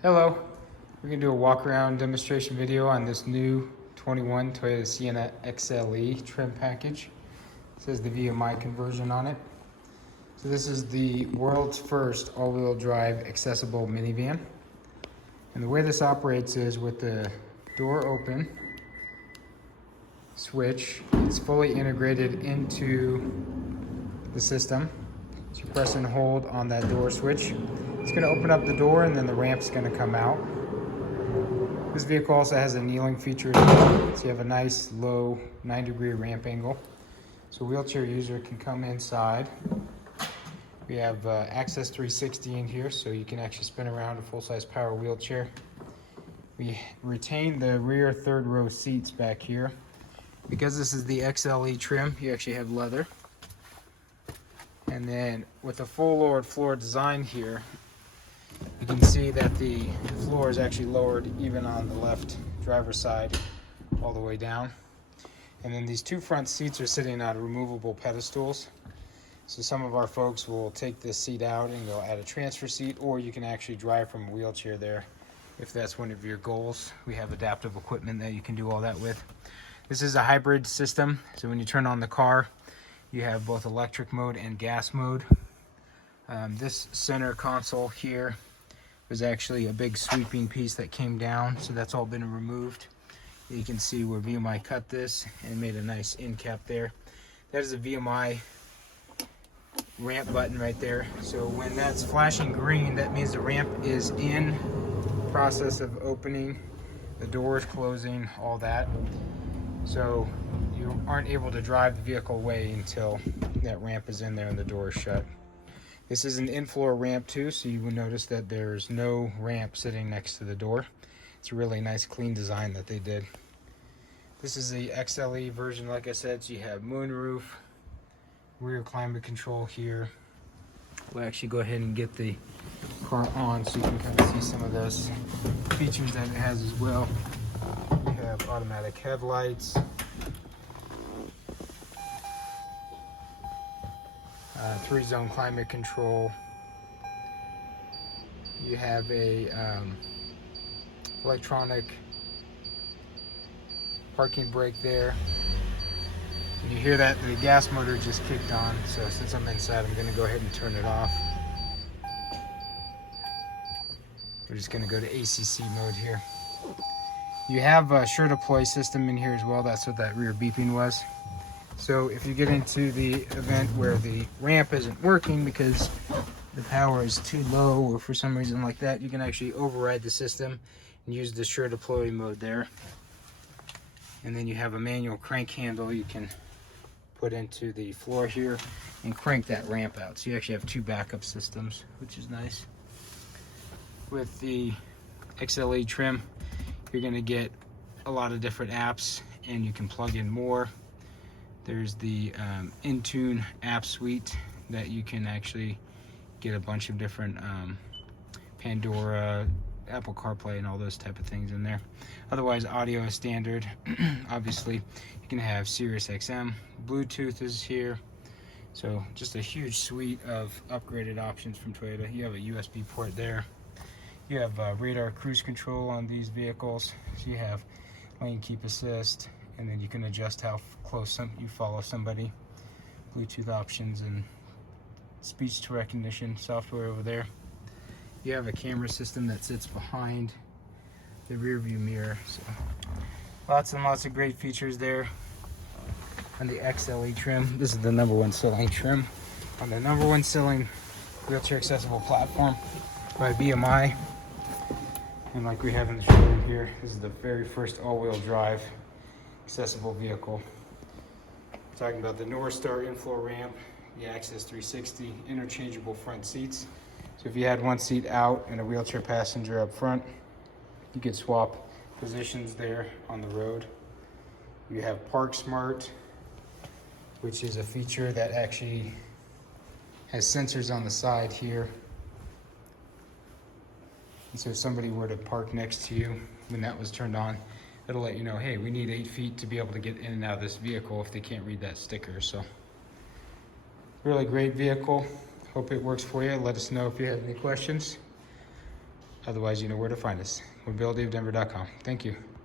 Hello, we're going to do a walk around demonstration video on this new 21 Toyota Sienna XLE trim package. It says the VMI conversion on it. So this is the world's first all-wheel drive accessible minivan. And the way this operates is with the door open switch, it's fully integrated into the system. So you press and hold on that door switch. It's going to open up the door and then the ramp's going to come out. This vehicle also has a kneeling feature as well. So you have a nice low 9-degree ramp angle. So a wheelchair user can come inside. We have Access 360 in here, so you can actually spin around a full-size power wheelchair. We retain the rear third row seats back here. Because this is the XLE trim, you actually have leather. And then with the full lowered floor design here, you can see that the floor is actually lowered even on the left driver's side all the way down. And then these two front seats are sitting on removable pedestals. So some of our folks will take this seat out and go add a transfer seat, or you can actually drive from a wheelchair there if that's one of your goals. We have adaptive equipment that you can do all that with. This is a hybrid system, so when you turn on the car, you have both electric mode and gas mode. This center console here was actually a big sweeping piece that came down, so that's all been removed. You can see where VMI cut this and made a nice end cap there. That is a VMI ramp button right there. So when that's flashing green, that means the ramp is in process of opening, the door is closing, all that. So you aren't able to drive the vehicle away until that ramp is in there and the door is shut. This is an in-floor ramp too, so you will notice that there's no ramp sitting next to the door. It's a really nice clean design that they did. This is the XLE version, like I said, so you have moonroof, rear climate control here. We'll actually go ahead and get the car on so you can kind of see some of those features that it has as well. We have automatic headlights, 3-zone climate control. You have a electronic parking brake there. And you hear that the gas motor just kicked on, so since I'm inside, I'm going to go ahead and turn it off. We're just going to go to ACC mode here. You have a sure deploy system in here as well. That's what that rear beeping was. So if you get into the event where the ramp isn't working because the power is too low or for some reason like that, you can actually override the system and use the sure deploy mode there. And then you have a manual crank handle you can put into the floor here and crank that ramp out. So you actually have two backup systems, which is nice. With the XLE trim, you're going to get a lot of different apps and you can plug in more. There's the Intune app suite that you can actually get a bunch of different Pandora, Apple CarPlay, and all those type of things in there. Otherwise, audio is standard. Obviously, you can have SiriusXM, Bluetooth is here. So just a huge suite of upgraded options from Toyota. You have a USB port there. You have radar cruise control on these vehicles. So you have lane keep assist, and then you can adjust how close you follow somebody. Bluetooth options and speech to recognition software over there. You have a camera system that sits behind the rear view mirror. So lots and lots of great features there on the XLE trim. This is the #1 selling trim on the #1 selling wheelchair accessible platform by VMI. And like we have in the showroom here, this is the very first all-wheel drive accessible vehicle. Talking about the NorthStar in-floor ramp, the Access 360, interchangeable front seats. So if you had one seat out and a wheelchair passenger up front, you could swap positions there on the road. You have Park Smart, which is a feature that actually has sensors on the side here. And so if somebody were to park next to you when that was turned on, it'll let you know, hey, we need 8 feet to be able to get in and out of this vehicle if they can't read that sticker. So really great vehicle. Hope it works for you. Let us know if you have any questions. Otherwise, you know where to find us. mobilityofdenver.com. Thank you.